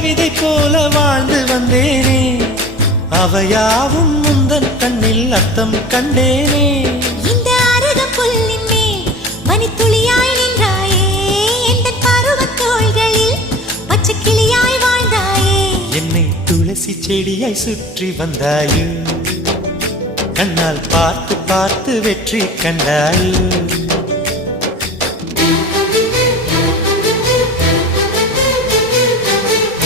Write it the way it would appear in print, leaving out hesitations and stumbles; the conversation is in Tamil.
கவிதை போல வாழ்ந்து வந்தேனே, அவையாவும் முந்தன் கண்ணில் அர்த்தம் கண்டேனே. இந்த அருகம் புல்லின் மேல் மணித்துளியாய் நின்றாயே, எந்த பருவத் தோள்களில் பச்சை கிளியாய் வாழ்ந்தாயே. என்னை துளசி செடியாய் சுற்றி வந்தாயோ, கண்ணால் பார்த்து பார்த்து வெற்றி கண்டாயோ.